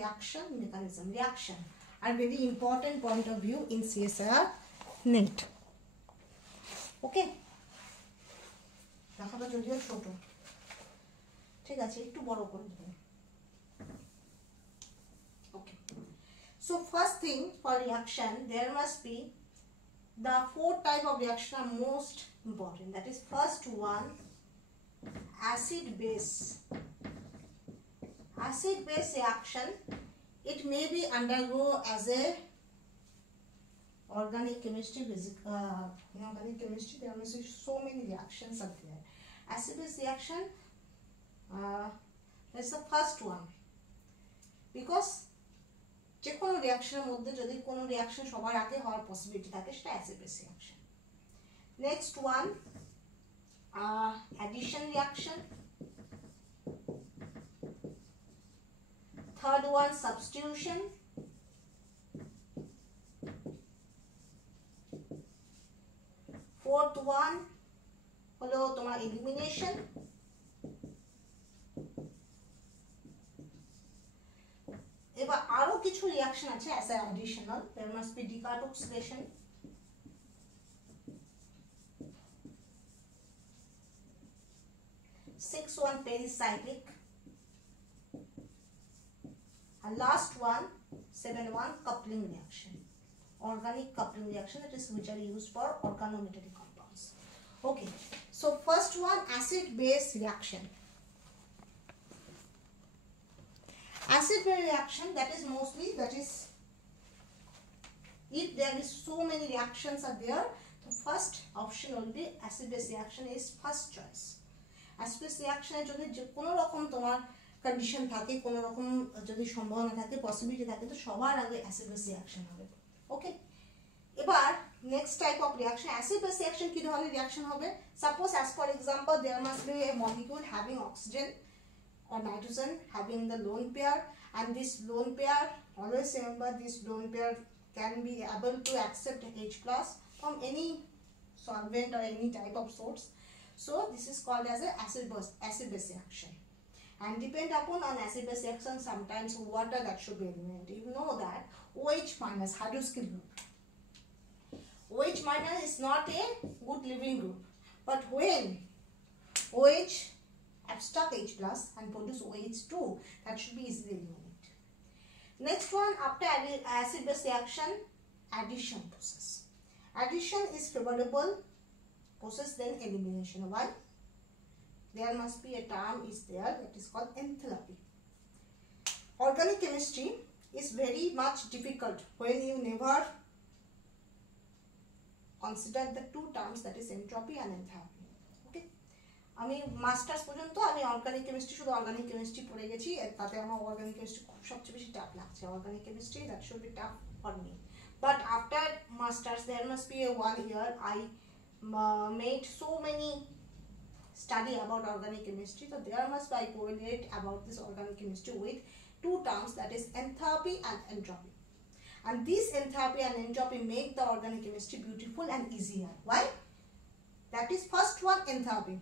reaction mechanism. Reaction are very important point of view in CSIR NET. Okay, দেখাটা যদিও ছোট, ঠিক আছে, একটু বড় করে দেব। Okay, so first thing for reaction, there must be the 4 type of reaction are most important. That is, first one, acid base. Acid base reaction, it may be undergo as a organic chemistry, in organic chemistry there must be so many reactions are there. Acid base reaction, that's the first one, because যে কোনো রিঅ্যাকশনের মধ্যে যদি কোনো reaction সবার আগে হওয়ার possibility থাকে সেটা acid base reaction. Next one, addition reaction. Third one, substitution. Fourth one হলো তোমার এলিমিনেশন। এবার আরো কিছু রিঅ্যাকশন আছে as a additional, there must be decarboxylation, sixth one pericyclic, and last one, 7-1, coupling reaction, organic coupling reaction, that is which are used for organometallic compounds. Okay, so first one, acid base reaction. Acid base reaction, that is mostly, that is if there is so many reactions are there, the first option will be acid base reaction is first choice. Acid base reaction এর যদি যে কোনো রকম তোমার condition থাকে, কোনো রকম যদি সম্ভাবনা থাকে, পসিবিলিটি থাকে, তো সবার আগে অ্যাসিড বেস রিঅ্যাকশন হবে। ওকে, এবার next type of reaction, acid base reaction কি ধরনের রিঅ্যাকশন হবে? Suppose as for example there must be a molecule having oxygen or nitrogen having the lone pair, and this lone pair, always remember, this lone pair can be able to accept H plus from any solvent or any type of source. So this is called as a acid base reaction, and depend upon an acid base reaction, sometimes water that should be eliminated. You know that OH minus hydroxyl group, OH minus is not a good living group, but when OH abstract H plus and produce OH2, that should be easily eliminated. Next one, after acid base reaction, addition process. Addition is favorable process, then elimination. Why? There must be a term is there that is called enthalpy. Organic chemistry is very much difficult when you never consider the two terms, that is entropy and enthalpy. আমি masters পর্যন্ত আমি organic chemistry, শুধু organic chemistry পড়ে গেছি, তাতে আমার organic chemistry খুব সবচেয়ে বেশি টাফ লাগছে। Organic chemistry that should be tough for me, but after masters there must be a 1 year I made so many study about organic chemistry, so there must be I correlate about this organic chemistry with two terms, that is enthalpy and entropy, and this enthalpy and entropy make the organic chemistry beautiful and easier. Why? That is first one, enthalpy.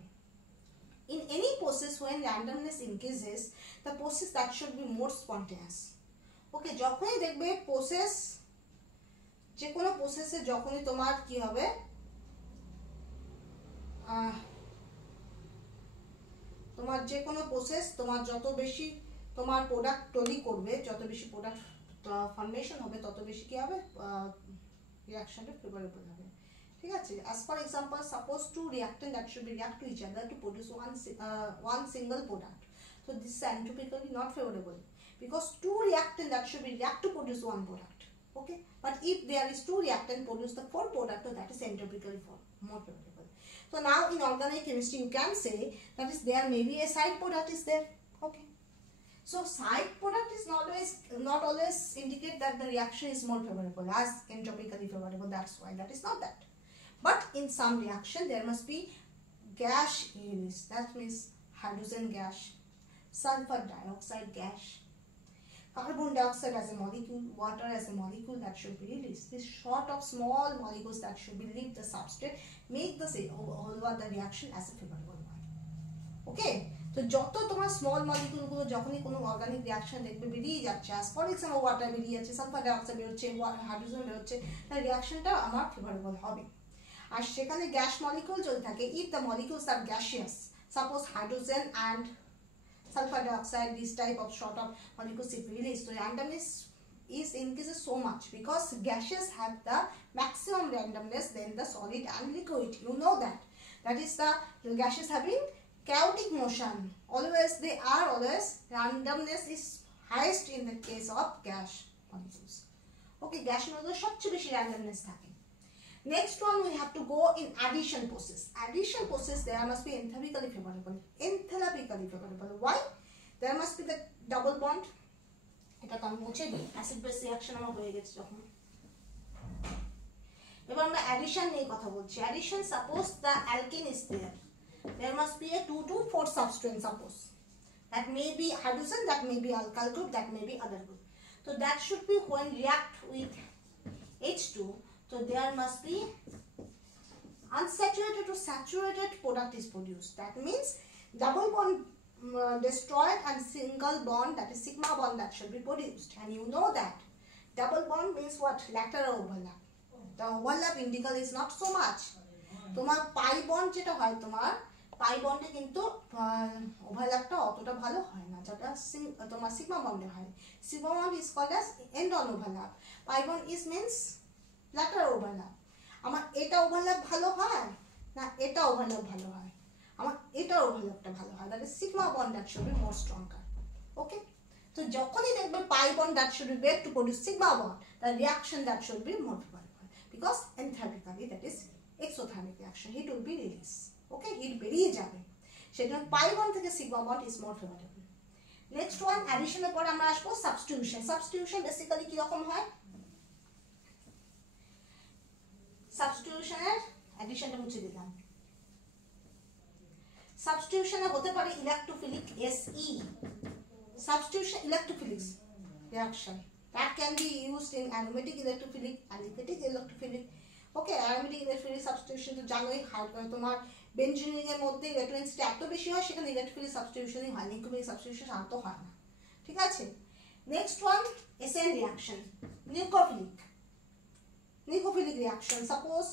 In any process, when randomness increases, the process that should be more spontaneous. Okay, যখনই দেখবে process, যে কোনো প্রসেসে যখনই তোমার কি হবে, তোমার যে কোনো প্রসেস, তোমার যত বেশি তোমার প্রোডাক্ট তৈরি করবে, যত বেশি প্রোডাক্ট ফর্মেশন হবে, তত বেশি কি হবে, রিঅ্যাকশনটা ফেভারেবল হবে। ঠিক আছে, as for example, suppose two reactant that should be react to each other to produce one single product, so this is entropically not favorable, because two reactant that should be react to produce one product. Okay, but if there is two reactant produce the four product, so that is entropically more favorable. So now in organic chemistry you can say that is there may be a side product is there. Okay, so side product is not always indicate that the reaction is more favorable as entropically favorable. That's why that is not that. But in some reaction there must be gas release, that means hydrogen gas, sulfur dioxide gas, carbon dioxide as a molecule, water as a molecule, that should be released. This sort of small molecules that should be leave the substrate make the reaction as a favorable one. Okay, তো যত তোমার small মলিকিউলগুলো যখনই কোনো organic reaction দেখবে বেরিয়ে যাচ্ছে, as for example water বেরিয়ে যাচ্ছে, সালফার ডাইঅক্সাইড বেরোচ্ছে, হাইড্রোজেন বেরোচ্ছে, তার রিয়াকশনটা আমার ফেভারেবল হবে। আর সেখানে গ্যাস মলিকিউল যদি থাকে, if the molecules are gaseous, suppose hydrogen and sulfur dioxide, this type of sort of molecules if released, so randomness is increases so much because gases have the maximum randomness than the solid and liquid. You know that. That is the gases having chaotic motion. Always they are always randomness is highest in the case of gas molecules. Okay, gas molecules সবচেয়ে বেশি randomness থাকে। Next one we have to go in addition process. Addition process there must be enthalpically favorable. Enthalpically favorable. Why? There must be the double bond. এটা তো আমি মুছে দিই, acid base reaction আমার হয়ে গেছে যখন। এবার আমরা অ্যাডিশন নিয়ে কথা বলছি। Addition, suppose the alkane is there, there must be a 2 to 4 substance, suppose that may be hydrogen, that may be alkyl group, that may be other group. So that should be when react with H2, so there must be unsaturated to saturated product is produced. That means double bond destroyed and single bond, that is sigma bond, that should be produced. And you know that double bond means what? Lateral overlap. The overlap integral is not so much. তোমার pi bond যেটা হয়, তোমার পাই বন্ডে কিন্তু ওভারল্যাপটা অতটা ভালো হয় না, যেটা তোমার সিগমা বন্ডে হয়। Sigma bond is called as end on overlap, pi bond is means lateral overlap. আমার এটা ওভারল্যাপ ভালো হয় না এটা ওভারল্যাপ ভালো হয়, আমার এটা ওভারল্যাপটা ভালো হয়, that is sigma bond that should be more stronger. Okay, তো যখনই দেখবে pi bond that should be bad to produce sigma bond, the reaction that should be more favourable because enthalpically that is exothermic reaction, heat will be released. Okay, heat বেরিয়ে যাবে, সেজন্য pi bond থেকে sigma bond is more favourable. Next one অ্যাডিশনের পর আমরা আসবো substitution. Substitution basically কি রকম হয়? সাবস্টিটিউশনের অ্যাডিশনটা মুছে দিলাম। সাবস্টিটিউশনে হতে পারে electrophilic SE, substitution electrophilic reaction that can be used in aromatic electrophilic, aliphatic electrophilic. Okay, aromatic electrophilic substitution তো জানোই, তোমার বেঞ্জিনিং এর মধ্যে ইলেকট্রোনেসিটি এত বেশি হয়, সেখানে ইলেকট্রোফিলিক সাবস্টিটিউশনই হয়, নিউক্লিওফিলিক সাবস্টিটিউশন শান্ত হয় না। ঠিক আছে, next one SN reaction, nucleophilic. Nucleophilic reaction, suppose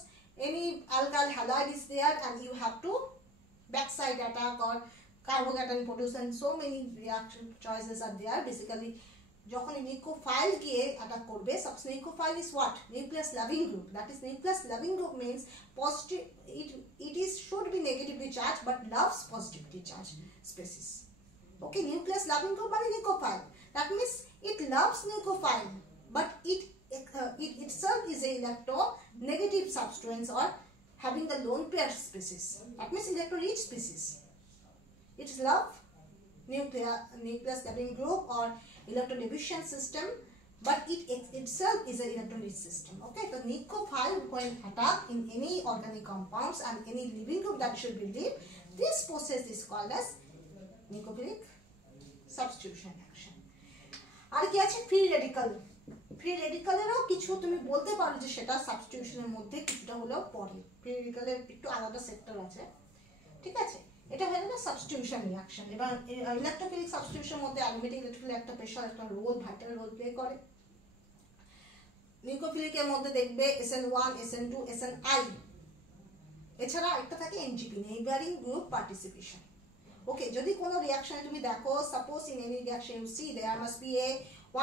any alkyl halide is there and you have to backside attack or carbocation produce, and so many reaction choices are there. Basically যখন nucleophile গিয়ে attack করবে, suppose nucleophile is what? Nucleus loving group. That is, nucleus loving group means positive, it is should be negatively charged but loves positively charged species. Okay, nucleus loving group মানে nucleophile, that means it loves nucleophile but it itself is a electronegative substance or having the lone pair species, that means electro-rich species. It love nucleus loving group or electrodeficient system, but it itself is an electron-rich system. Okay, the nucleophile when attack in any organic compounds and any living group that should be lived, this process is called as nucleophilic substitution reaction. আর কি আছে? Free radical. Free রেডিক্যালেরও কিছু তুমি বলতে পারো যে সেটা সাবস্টিটিউশনের মধ্যে কিছুটা হলেও পড়ে, ফ্রি রেডিক্যালের একটু আলাদা সেক্টর আছে। ঠিক আছে, এটা হয়ে গেল সাবস্টিটিউশন রিঅ্যাকশন। এবার ইলেকট্রোফিলিক সাবস্টিটিউশনের মধ্যে অ্যারোমেটিক ইলেকট্রোফিলিক একটা প্রেসার, একটা রোল, ভাইটাল রোল প্লে করে। নিউক্লিওফিলিকের মধ্যে দেখবে SN1, SN2, SNI, এছাড়া একটা থাকে NGP, neighbouring group participation. Okay, যদি কোনো রিঅ্যাকশনে তুমি দেখো, suppose in any reaction you see there must be a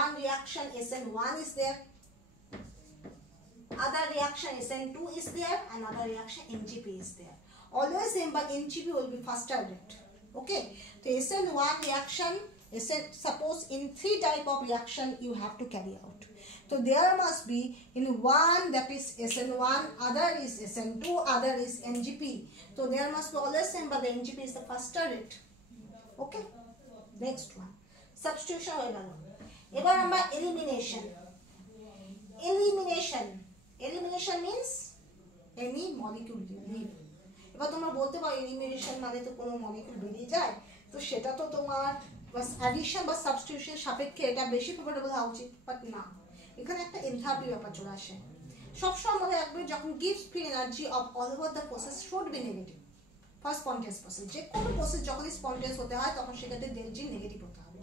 one reaction SN1 is there, other reaction SN2 is there, another reaction NGP is there. Always remember NGP will be faster rate. Okay, so SN1 reaction, suppose in 3 type of reaction you have to carry out, so there must be in one that is SN1, other is SN2, other is NGP, so there must be always remember the NGP is the faster rate. Okay, next one substitution হয়ে গেল। এবার আমরা elimination. Elimination means any molecule leave. এবার তোমরা বলতে পারো elimination মানে তো কোনো মলিকিউল বেরিয়ে যায়, তো সেটা তো তোমার অ্যাডিশন বা সাবস্টিটিউশন সাপেক্ষে এটা বেশি ফেভারেবল হওয়া উচিত, বাট না, এখানে একটা এনথালপি ব্যাপার চলে আসে। সবসময় মনে রাখবে যখন gives free energy of all over the process should be negative, first spontaneous process, যে কোনো প্রসেস যখন স্পন্টেনিয়াস হতে হয় তখন সেটাতে ডেল জি নেগেটিভ হতে হবে।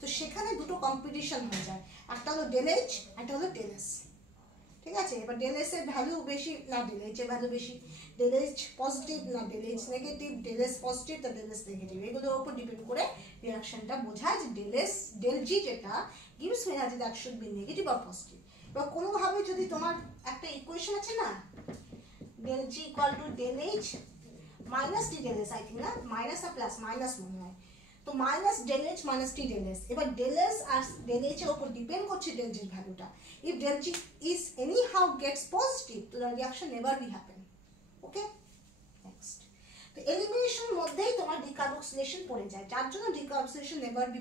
তো সেখানে দুটো কম্পিটিশন হয়ে যায়, একটা হলো ডেল এইচ, একটা হলো ডেল এস। ঠিক আছে, এবার ডেল এস এর ভ্যালু বেশি না ডেল এইচ এর ভ্যালু বেশি, ডেল এইচ পজিটিভ না del H negative, del S positive না ডেল এস নেগেটিভ, এগুলোর উপর ডিপেন্ড করে রিঅ্যাকশনটা বোঝায় যে ডেল জি যেটা gives me energy that should be negative or positive। এবার কোনোভাবে যদি তোমার একটা ইকুয়েশন আছে না, del G equal to del H minus T del S, I think না মাইনাস আর প্লাস, মাইনাস মনে হয়, তো minus del H minus T del S. এবার ডেল এস আর ডেল এইচ এর উপর ডিপেন্ড করছে ডেল জির ভ্যালুটা। If del G is anyhow gets positive, তো the reaction never be happen. Okay, next. তো এলিমিনেশন মধ্যেই তোমার ডিকার্বক্সিলেশন পড়ে যায়, যার জন্য decarboxylation never be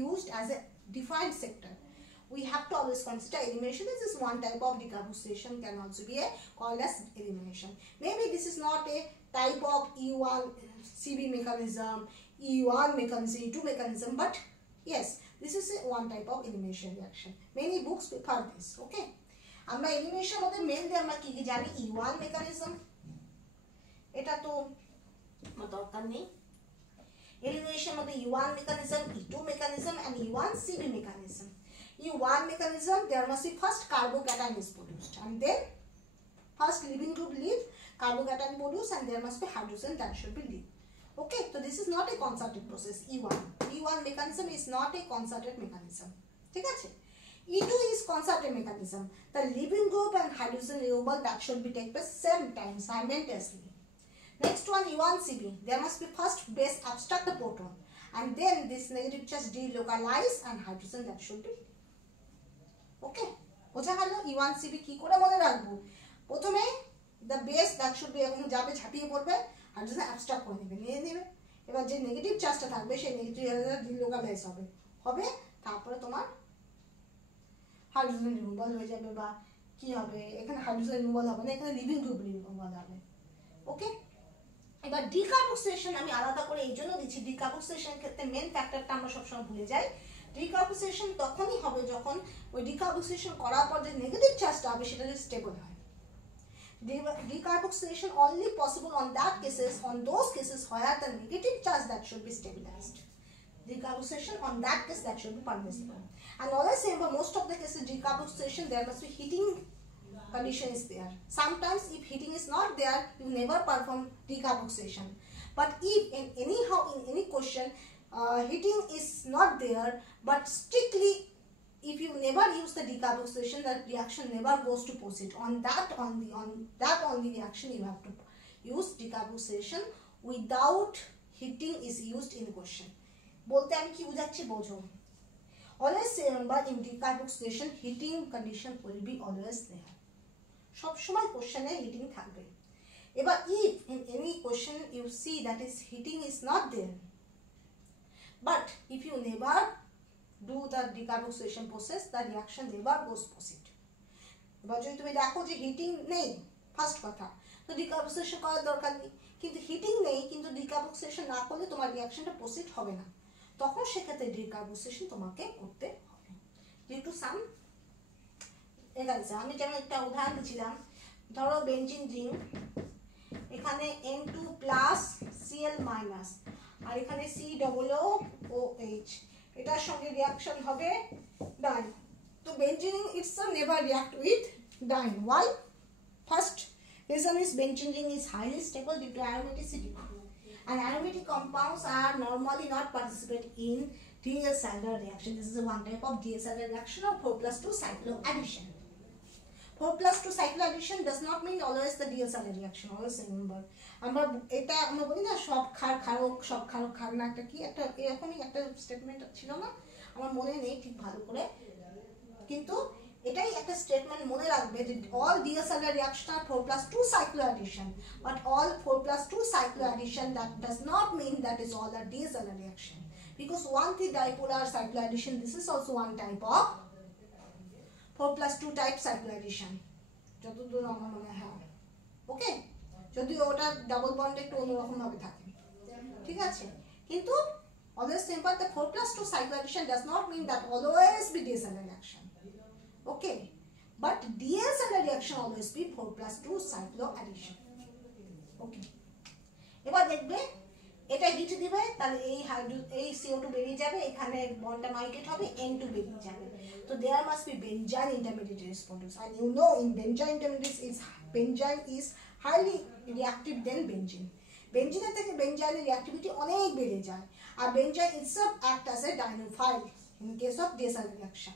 used as a defined sector. We have to always consider elimination. This is one type of decarboxylation, can also be called as elimination. Maybe this is not a type of E1 CB mechanism, E1 mechanism, E2 mechanism, but yes, this is one type of elimination reaction. Many books prefer this. Okay, আমরা elimination মধ্যে mainly আমরা কি কি জানি, E1 mechanism, এটা তো দরকার নেই। Elimination মধ্যে E1 mechanism, E2 mechanism and E1 CB mechanism. E1 mechanism, there must be first carbocation is produced, and then first leaving group leave, carbocation produced, and there must be hydrogen that should be leave. Okay, so this is not a concerted process. E1 mechanism is not a concerted mechanism. ঠিক আছে, E2 is concerted mechanism. The leaving group and hydrogen removal that should be take place same time simultaneously. Next one, E1 CB, there must be first base abstract the proton, and then this negative charge delocalize and hydrogen that should be। ওকে, বোঝা গেল E1 CB কি করে মনে রাখবো। প্রথমে the base that should B, এখন যাবে ঝাঁপিয়ে পড়বে, হাইড্রোজেন অ্যাবস্ট্রাক্ট করে নেবে, নিয়ে নেবে। এবার যে নেগেটিভ চার্জটা থাকবে সেই নেগেটিভ চার্জটা ডিলোকালাইজ হবে, তারপরে তোমার হাইড্রোজেন রিমুভাল হয়ে যাবে, বা কি হবে, এখানে হাইড্রোজেন রিমুভাল হবে না, এখানে লিভিং গ্রুপ রিমুভাল হবে। ওকে, এবার ডিকার্বক্সিলেশন আমি আলাদা করে এই জন্য দিচ্ছি, ডিকার্বক্সিলেশনের ক্ষেত্রে মেন ফ্যাক্টরটা আমরা সবসময় ভুলে যাই। ডিকার্বক্সিলেশন তখনই হবে যখন ওই ডিকার্বক্সিলেশন করার পর যে নেগেটিভ চার্জটা হবে সেটা যদি স্টেবল হয়। Decarboxylation only possible on those cases where the negative charge that should be stabilized. Decarboxylation on that case that should be permissible. And always say for most of the cases decarboxylation there must be heating condition is there. Sometimes if heating is not there, you never perform decarboxylation. But if in any question heating is not there, but strictly if you never use the decarboxylation, that reaction never goes to proceed. On that only reaction you have to use decarboxylation without heating is used in question. বলতে আমি কি বুঝাচ্ছি বোঝো। Always remember in decarboxylation heating condition will be always there. সব সময় কোশ্চেনে heating থাকবে। এবার if in any question you see that is heating is not there, but if you never do the decarboxylation process, the reaction never goes proceed. এবার যদি তুমি দেখো যে হিটিং নেই, ফার্স্ট কথা তো ডিকার্বক্সিলেশন করার দরকার নেই, কিন্তু হিটিং নেই কিন্তু ডিকার্বক্সিলেশন না করলে তোমার রিঅ্যাকশনটা প্রসিড হবে না, তখন সেক্ষেত্রে ডিকার্বক্সিলেশন তোমাকে করতে হবে। ডিউ টু সাম এগালস, আমি যেমন একটা উদাহরণ দিয়েছিলাম, ধরো বেঞ্জিন রিং, এখানে N2 প্লাস Cl মাইনাস আর এখানে COOH, এটার সঙ্গে রিঅ্যাকশন হবে ডাইন। তো benzene itself never react with dyne. Why? First reason is benzene ring is highly stable due to aromaticity, and aromatic compounds are normally not participate in DSLR reaction. This is one type of DSLR reaction of 4+2 cycloaddition. 4+2 cycloaddition does not mean always the DSLR reaction. Always remember, আমরা বলি না সব ক্ষারক সব ক্ষারক ক্ষার না, একটা কি একটা এরকমই একটা স্টেটমেন্ট ছিল না, আমার মনে নেই ঠিক ভালো করে, কিন্তু এটাই একটা স্টেটমেন্ট মনে রাখবে যে all DSLR reaction are 4+2 cycloaddition, but all 4+2 cycloaddition that does not mean that is all a DSLR reaction, because 1,3 dipolar cycloaddition, this is also one type of 4+2 type cycloaddition যতদূর আমার মনে হয়। ওকে, যদিও ওটা ডাবল বন্ড একটু অন্যরকম ভাবে থাকে, ঠিক আছে, কিন্তু always remember the 4+2 cycloaddition does not mean that always be DSLR reaction. Okay, but DSLR reaction always be 4+2 cycloaddition. Okay, এবার দেখবে এটা হিট দিবে, তাহলে এই CO2 বেরিয়ে যাবে, এখানে বন্ডটা মাইগ্রেট হবে, N2 বেরিয়ে যাবে। তো there must be benzene intermediate respondents, and you know in benzyne intermediates benzyne is highly reactive than benzene. বেনজিনের থেকে বেনজাইনের রিঅ্যাক্টিভিটি অনেক বেড়ে যায়, আর বেনজাইন itself act as a dienophile in case of Diels reaction,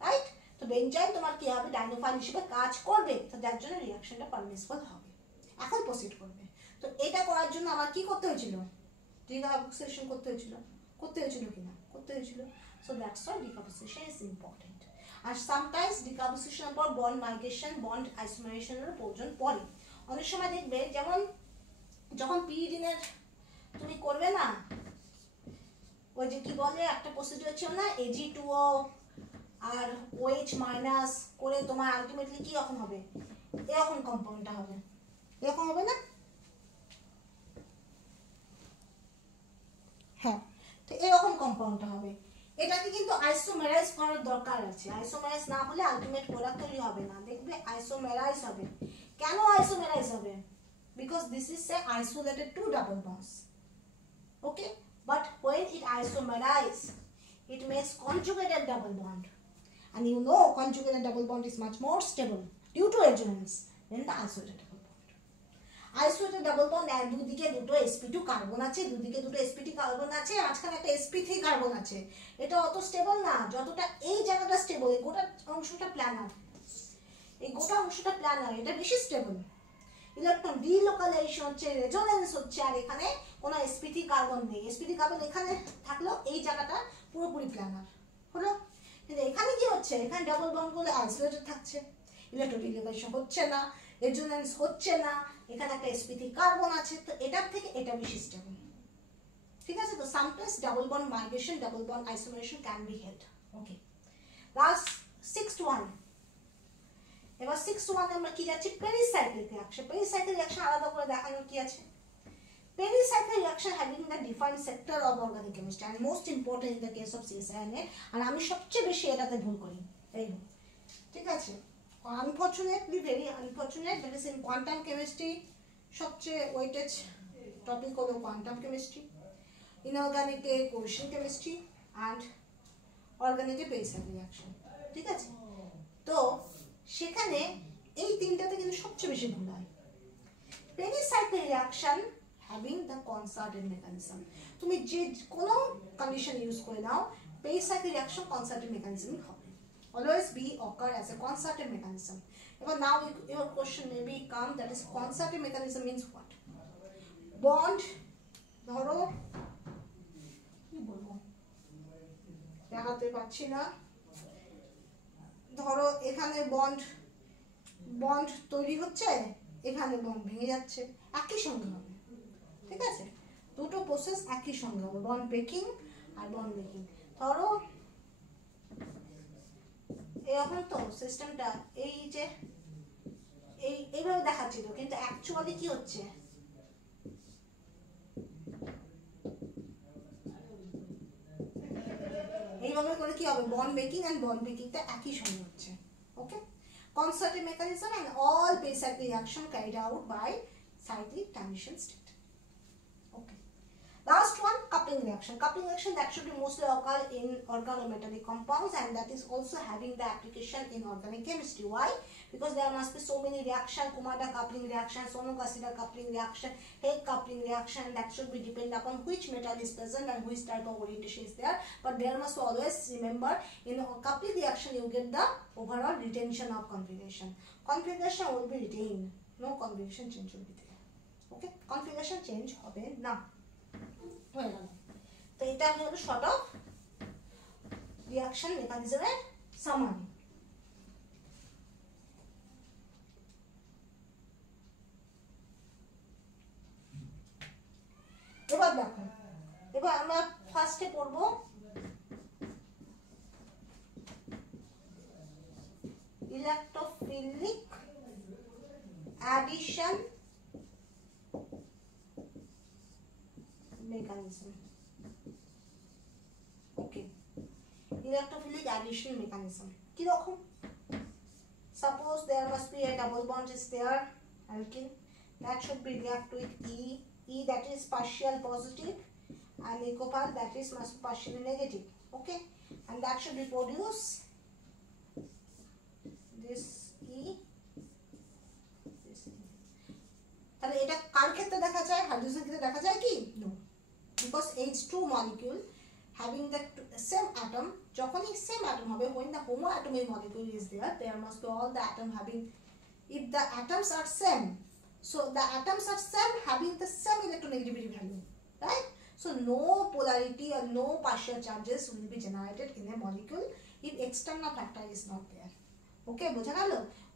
right? তো বেনজাইন তোমার কি হবে, ডাইনোফাইল হিসেবে কাজ করবে, তো যার জন্য রিঅ্যাকশনটা পারমিসিবল হবে। এখন প্রসিড করবে। তো এটা করার জন্য আমার কি করতে হয়েছিল, ডিকার্বক্সিলেশন করতে হয়েছিল কিনা, করতে হয়েছিল। So that's why decarboxylation is important. আর সামটাইমস ডিকার্বক্সিলেশনের পর বন্ড মাইগ্রেশন, বন্ড আইসোমারেশনের প্রয়োজন পড়ে। অনেক সময় দেখবে যেমন যখন পিরিডিনের তুমি করবে না, ওই যে কি বলে একটা প্রসিডিউর ছিল না, Ag2O আর OH মাইনাস করে তোমার আলটিমেটলি কি রকম হবে, এরকম কম্পাউন্ডটা হবে, এরকম হবে না? হ্যাঁ, তো এরকম কম্পাউন্ডটা হবে। এটাকে কিন্তু আইসোমেরাইজ করার দরকার আছে। আইসোমেরাইজ না হলে আলটিমেট প্রোডাক্ট তৈরি হবে না। দেখবে আইসোমেরাইজ হবে। কেন আইসোমেরাইজ হবে? Because this is say isolated two double bonds. Okay, but when it isomerizes, it makes conjugated double bond, and you know conjugated double bond is much more stable due to resonance than the isolated double bond. Isolated double bond এর দুদিকে দুটো sp2 carbon আছে, দুদিকে দুটো sp2 carbon আছে, মাঝখানে একটা sp3 carbon আছে। এটা অত স্টেবল না যতটা এই জায়গাটা স্টেবল। এই গোটা অংশটা প্ল্যানার, এটা বেশি স্টেবল। ইলেকট্রন ডিলোকালাইজেশন হচ্ছে, রেজোনেন্স হচ্ছে, আর এখানে কোনো sp3 কার্বন নেই। sp3 কার্বন এখানে থাকলেও এই জায়গাটা পুরোপুরি প্ল্যানার হলো। কিন্তু এখানে কি হচ্ছে, এখানে ডাবল বন্ডগুলো আইসোলেটেড থাকছে, ইলেকট্রন ডিলোকালাইজেশন হচ্ছে না, রেজোনেন্স হচ্ছে না, এখানে একটা sp3 কার্বন আছে, তো এটার থেকে এটা বেশি স্টেবল। ঠিক আছে? তো sometimes double bond migration, double bond isolation can be held. Okay, last 6-1। এবার 6-1 আমরা কি যাচ্ছি, পেরিসাইক্লিক রিঅ্যাকশন। পেরিসাইক্লিক রিঅ্যাকশন আলাদা করে দেখানোর কি আছে? Pericyclic reaction having the defined sector of organic chemistry and most important in the case of CSIR, আর আমি সবচেয়ে বেশি এটাতে ভুল করি। এই ঠিক আছে, unfortunately, very unfortunate, that is in quantum chemistry সবচেয়ে ওয়েটেজ টপিক হলো কোয়ান্টাম কেমিস্ট্রি, ইনঅর্গানিকে কোহেশন কেমিস্ট্রি, অ্যান্ড অর্গানিকে পেরিসাইক্লিক রিঅ্যাকশন। ঠিক আছে, তো সেখানে এই তিনটাতে কিন্তু সবচেয়ে বেশি ভুল হয়। পেরিসাইক্লিক reaction having the concerted mechanism, তুমি যে কোনো কন্ডিশন ইউজ করে নাও, পেরিসাইক্লিক রিঅ্যাকশন কনসার্টেড মেকানিজমই হবে, always be occur as a concerted mechanism. Ever now your question may be come, that is concerted mechanism means what? Bond, ধরো কি বলবো দেখাতে পাচ্ছি না, ধরো এখানে বন্ড তৈরি হচ্ছে, এখানে বন্ড ভেঙে যাচ্ছে, একই সঙ্গে হবে। ঠিক আছে, দুটো প্রসেস একই সঙ্গে হবে, বন্ড ব্রেকিং আর বন্ড মেকিং। ধরো এরকম তো সিস্টেমটা এই যে এইভাবে দেখাচ্ছিল, কিন্তু অ্যাকচুয়ালি কি হচ্ছে, এইভাবে করে কি হবে, বন্ড মেকিং এন্ড বন্ড ব্রেকিংটা একই সঙ্গে হচ্ছে। ওকে, concerted mechanism and all pericyclic reaction carried out by cyclic transition state. Okay, last one, coupling reaction. Coupling reaction that should be mostly occur in organometallic compounds, and that is also having the application in organic chemistry. Why? Because there must be so many reaction, Kumada coupling reaction, Sonogashida coupling reaction, Hague coupling reaction, that should be depend upon which metal is present and which type of orientation is there. But there must always remember, in a coupling reaction you get the overall retention of configuration. Configuration will be retained, no configuration change will be there. Okay, configuration change হবে না। হয়ে গেল। তো এটা হলো short of reaction মেকানিজমের summary. এবার দেখো, এবার আমরা ফার্স্টে পড়ব electrophilic addition mechanism. Okay, electrophilic addition mechanism কি রকম? Suppose there must be a double bond is there, alkene, that should be react with E E that is partial positive and ecopal that is must be partially negative. Okay, and that should reproduce this E, this E. তাহলে এটা কার ক্ষেত্রে দেখা যায়? Hydrogen ক্ষেত্রে দেখা যায় কি? No, because H2 molecule having the same atom, যখনই same atom হবে, when the homoatomic molecule is there must be all the atom having, if the atoms are same, so the atoms are same having the same electronegativity value, right? So no polarity or no partial charges will be generated in a molecule if external factor is not there. Okay, বোঝা গেল?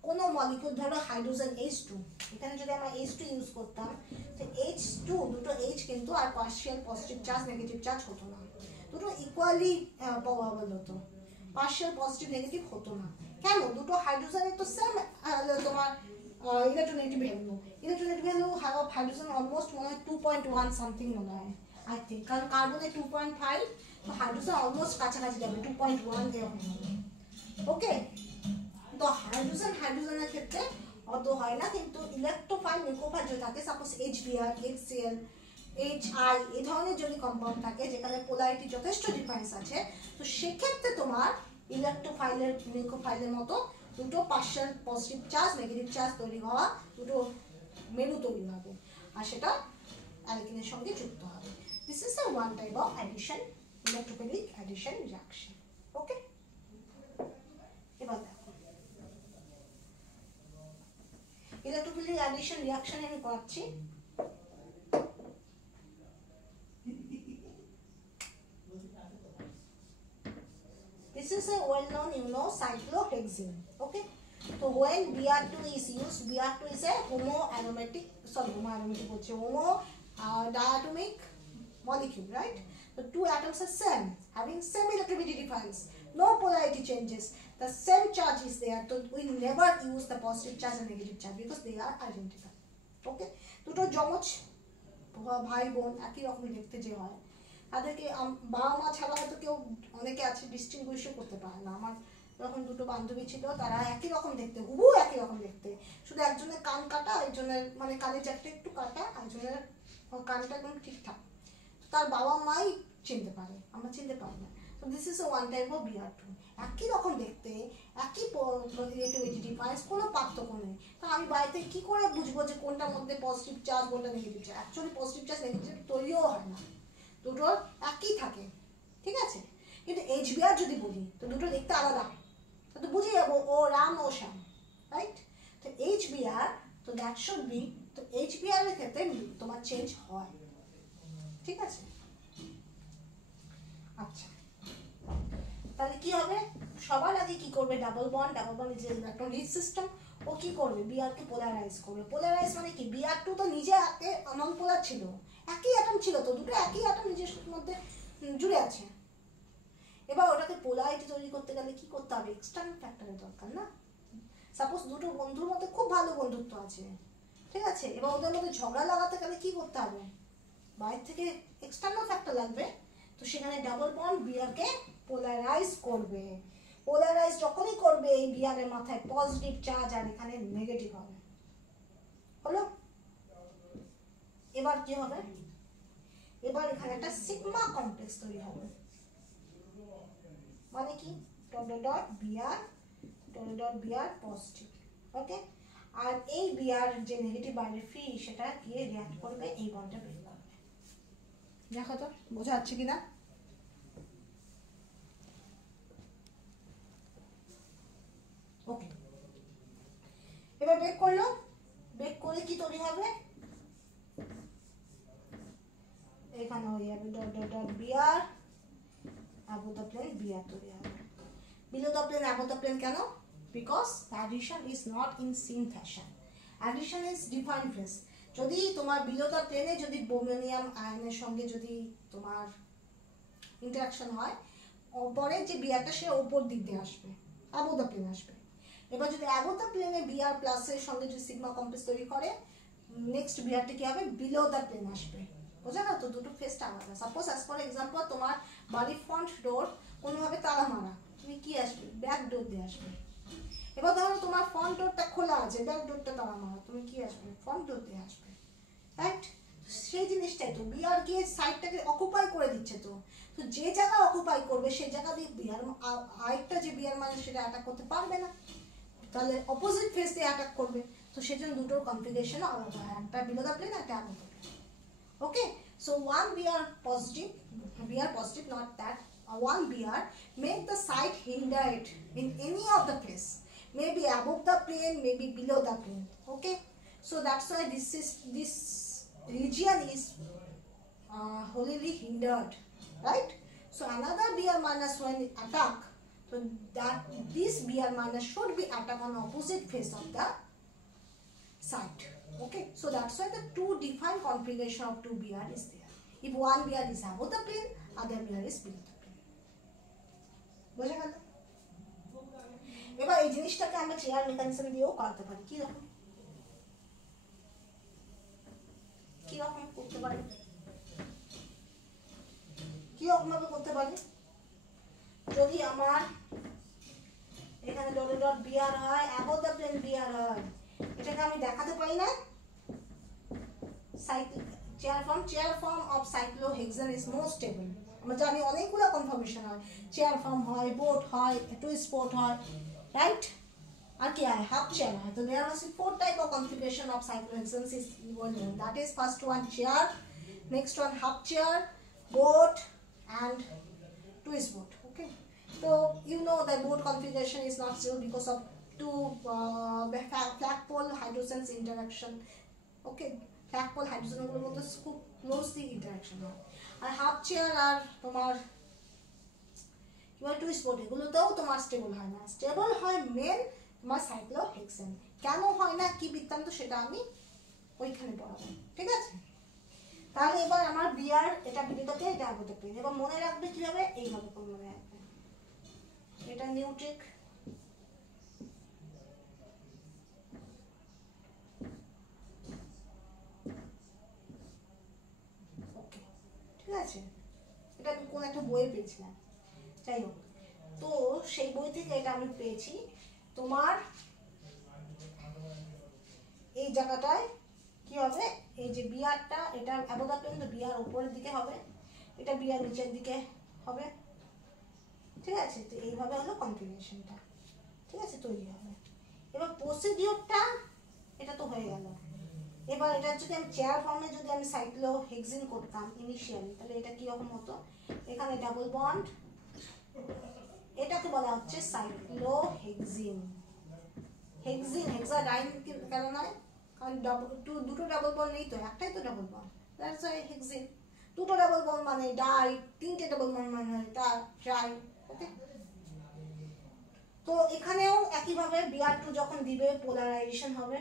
কোন molecule ধরো hydrogen H2, এখানে যদি আমরা H2 use করতাম, তো H2 দুটো H কিন্তু আর partial positive charge negative charge হতো না, দুটো ইকুয়ালি পাওয়াবল হতো, পার্শিয়াল পজিটিভ নেগেটিভ হতো না। কেন? দুটো হাইড্রোজেনের তো সেম তোমার electronegative value of hydrogen almost মনে হয় 2.1 সামথিং মনে হয়, আই থিঙ্ক, কারণ কার্বনে 2.5, তো হাইড্রোজেন অলমোস্ট কাছাকাছি যাবে 2.1 এরকম হবে। ওকে, তো হাইড্রোজেনের ক্ষেত্রে অত হয় না, কিন্তু ইলেকট্রোফাইল নিউক্লিওফাইল যদি থাকে, সাপোজ HBr, HCl, HI এই ধরনের যদি কম্পাউন্ড থাকে যেখানে পোলারিটি যথেষ্ট ডিফারেন্স আছে, তো সেক্ষেত্রে তোমার ইলেকট্রোফাইলের নিউক্লিওফাইলের মতো দুটো partial positive charge negative charge তৈরি হওয়া দুটো মেরু তৈরি হবে, আর সেটা অ্যালকিনের সঙ্গে যুক্ত হবে। This is the one type of addition, electrophilic addition reaction. Okay, এবার দেখো ইলেকট্রোফিলিক অ্যাডিশন রিঅ্যাকশন আমি করাচ্ছি। This is a well-known, cyclohexene. Okay, so when Br2 is used, Br2 is a diatomic molecule, right? The two atoms are same, having same electronegativity difference, no polarity changes, the same charge is there, so we never use the positive charge and negative charge because they are identical. Okay, দুটো যমজ ভাই বোন একই রকম দেখতে যে হয়, তাদেরকে বাবা মা ছাড়া হয়তো কেউ অনেকে আছে ডিস্টিংগুইশও করতে পারে না। আমার যখন দুটো বান্ধবী ছিল তারা একই রকম দেখতে, হুবহু একই রকম দেখতে, শুধু একজনের কান কাটা, একজনের মানে কানের জায়গাটা একটু কাটা, একজনের কানটা একদম ঠিকঠাক, তার বাবা মাই চিনতে পারে, আমরা চিনতে পারি না। তো this is one type of Br2, একই রকম দেখতে, একই রিলেটিভিটি ডিফারেন্স, কোনো পার্থক্য নেই। তা আমি বাড়িতে কি করে বুঝবো যে কোনটার মধ্যে পজিটিভ চার্জ কোনটা negative charge? Actually positive charge negative তৈরিও হয় না, দুটো একই থাকে, ঠিক আছে? কিন্তু HBr যদি বলি তো দুটো দেখতে আলাদা, তো বুঝে যাবো ও রাম ও শ্যাম, রাইট? তো HBr, তো দ্যাট শুড বি, তো HBr এর ক্ষেত্রে তোমার চেঞ্জ হয়, ঠিক আছে? আচ্ছা, তাহলে কি হবে? সবার আগে কি করবে? Double bond is electron rich system, ও কি করবে? Br কে পোলারাইজ করবে। পোলারাইজ মানে কি? Br2 তো নিজে নন পোলার ছিল, একই অ্যাটম ছিল, তো দুটো একই অ্যাটম নিজের মধ্যে জুড়ে আছে। এবার ওটাকে পোলারিটি তৈরি করতে গেলে কি করতে হবে? এক্সটার্নাল ফ্যাক্টরের দরকার না? সাপোজ দুটো বন্ধুর মধ্যে খুব ভালো বন্ধুত্ব আছে, ঠিক আছে, এবার ওদের মধ্যে ঝগড়া লাগাতে গেলে কি করতে হবে? বাইরে থেকে এক্সটার্নাল ফ্যাক্টর লাগবে, তো সেখানে ডাবল বন্ড Br কে পোলারাইজ করবে। পোলারাইজ যখনই করবে এই Br এর মাথায় পজিটিভ চার্জ আর এখানে নেগেটিভ হবে, হলো? এবার কি হবে? এবার এখানে একটা সিগমা কমপ্লেক্স তৈরি হবে, মানে কি? Br পজিটিভ, ওকে, আর এই Br যে নেগেটিভ বাইরে ফ্রি, সেটা গিয়ে রিঅ্যাক্ট করবে, এই বন্ডটা বের করবে। দেখো তো বোঝা যাচ্ছে কিনা? ওকে, এবার বেক করলো, বেক করে কি তৈরি হবে? এখানে হয়ে যাবে Br above the plane Br তৈরি হবে। below the plane above the plane কেন? because the addition is not in same fashion, addition is different phase। যদি তোমার below the plane এ যদি ব্রোমিয়াম আয়নের সঙ্গে যদি তোমার ইন্টারঅ্যাকশন হয়, পরে যে Brটা সে উপর দিক দিয়ে আসবে, above the plane আসবে। এবার যদি above the plane A Br plus এর সঙ্গে যদি সিগমা কমপ্লেক্স তৈরি করে, নেক্সট Brটা কি হবে? below the plane আসবে, বোঝা গেল? তো দুটো ফেসটা আলাদা। সাপোজ অ্যাজ ফর এক্সাম্পল তোমার বাড়ির ফ্রন্ট ডোর কোনোভাবে তালা মারা, তুমি কি আসবে? ব্যাক ডোর দিয়ে আসবে। এবার ধরো তোমার ফ্রন্ট ডোরটা খোলা আছে, ব্যাক ডোরটা তালা মারা, তুমি কি আসবে? ফ্রন্ট ডোর দিয়ে আসবে, রাইট? তো সেই জিনিসটাই তো বিআর গিয়ে সাইডটাকে অকুপাই করে দিচ্ছে। তো তো যে জায়গা অকুপাই করবে সেই জায়গা দিয়ে বিআর আরেকটা যে বিআর মানে সেটা অ্যাটাক করতে পারবে না, তাহলে অপোজিট ফেস দিয়ে অ্যাটাক করবে। তো সেজন্য দুটোর কনফিগারেশন আলাদা হয়, একটা বিলো দ্য প্লেন একটা above the plane. Okay, so one BR positive not that one BR make the site hindered in any of the place, maybe above the plane, maybe below the plane. Okay, so that's why this region is wholly hindered, right? So another BR minus when attack, so that this BR minus should be attack on opposite face of the site. Okay, so that's why the two defined configuration of two BR is there. If one BR is above the plane, other BR is below the plane. বোঝা গেল? এবার এই জিনিসটাকে আমরা chair mechanism দিয়েও করতে পারি। কি রকম করতে পারি, কি রকম ভাবে করতে পারি? যদি আমার এখানে ডট বিআর হয়, অ্যাবভ দ্য প্লেন বিআর হয়, এটাকে আমি দেখাতে পারি না? Chair form of cyclohexane is most stable. আমরা জানি অনেকগুলো কনফর্মেশন হয়, চেয়ার ফর্ম হয়, বোট হয়, টুইস্ট বোট হয়, রাইট? আর কি হয়? হাফ চেয়ার হয়। তো there must be 4 type of configuration of cyclohexanes is known. That is first one chair, next one half chair, boat and twist boat. Okay, so you know that boat configuration is not stable because of two flagpole hydrogens interaction. Okay, flagpole hydrogen গুলোর মধ্যে খুব closely interaction হয়। আর half chair আর তোমার twist boat এগুলোতেও তোমার stable হয় না। Stable হয় main তোমার সাইক্লোহেক্সেন। কেন হয় না, কি বৃত্তান্ত, সেটা আমি ওইখানে পড়াবো। ঠিক আছে, তাহলে এবার আমার বিআর এটা বিলিতকে, এটা আগতে প্লেন। এবার মনে রাখবে কিভাবে, এইভাবে করে মনে রাখবে। এটা নিউট্রিক, ওকে, ঠিক আছে। এটা আমি কোন একটা বইয়ে পেয়েছিলাম, যাই হোক। তো সেই বই থেকে এটা আমি পেয়েছি। তোমার এই জায়গাটায় কি হবে, এই যে বিআরটা, এটা অ্যাবভ দ্য প্লেন, তো বিআর উপরের দিকে হবে, এটা বিআর নিচের দিকে হবে। ঠিক আছে, তো এইভাবে হলো কনফিগারেশনটা। ঠিক আছে, তৈরি হবে। এবার প্রসিডিওরটা এটা তো হয়ে গেল। এবার এটা যদি আমি চেয়ার ফর্মে যদি আমি সাইক্লোহেক্সিন করতাম ইনিশিয়ালি, তাহলে এটা কি রকম হতো? এখানে ডাবল বন্ড, এটাকে বলা হচ্ছে সাইক্লোহেক্সিন। হেক্সাডাইন কেন নয়? কারণ দুটো ডাবল বন্ড নেই তো, একটাই তো double bond, that's why hexene. দুটো ডাবল বন্ড মানে ডাই, তিনটে ডাবল বন্ড মানে ট্রাই। ওকে, তো এখানেও একইভাবে বিআর2 যখন দিবে পোলারাইজেশন হবে।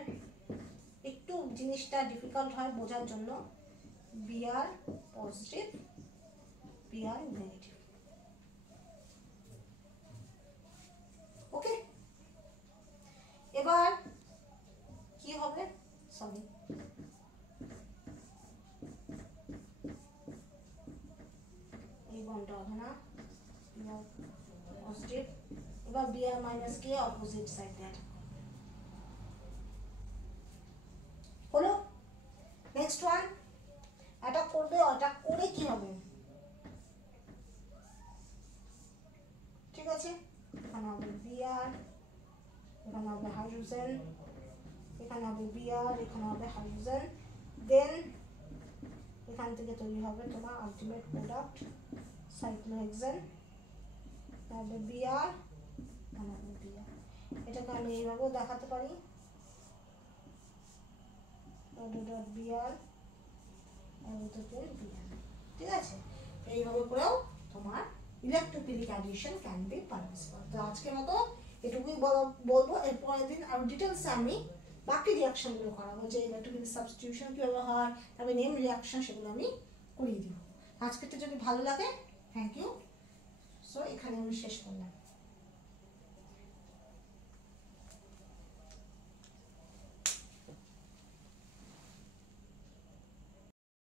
একটু জিনিসটা ডিফিকাল্ট হয় বোঝার জন্য। Br positive, Br negative. Okay, এবার কি হবে, সরি এই বন্ডটা হবে না, বিআর পজিটিভ। এবার বিআর মাইনাস কে অপোজিট সাইড দিয়ে হলো। নেক্সট ওয়ান অ্যাটাক করবে, অ্যাটাক করে কি হবে? ঠিক আছে, এখানে হবে বিআর, এখানে হবে হাইড্রোজেন, এখানে হবে বিআর, এখানে হবে হাইড্রোজেন, দেন এখান থেকে তৈরি হবে তোমার আলটিমেট প্রোডাক্ট সাইক্লোহেক্সেন, তারপরে বিআর, এখানে হবে বিআর। এটাকে আমি এইভাবেও দেখাতে পারি, বিআর, ঠিক আছে। এইভাবে করেও তোমার electrophilic addition can be permissible. তো আজকের মতো এটুকুই বলবো। এর পরের দিন আরো ডিটেলসে আমি বাকি রিয়াকশনগুলো করাবো, যে ইলেকট্রোফিলিক সাবস্টিটিউশন কীভাবে হয়, তবে নেম রিয়াকশন, সেগুলো আমি করিয়ে দিব। আজকেরটা যদি ভালো লাগে, থ্যাংক ইউ। সো এখানে আমি শেষ করলাম।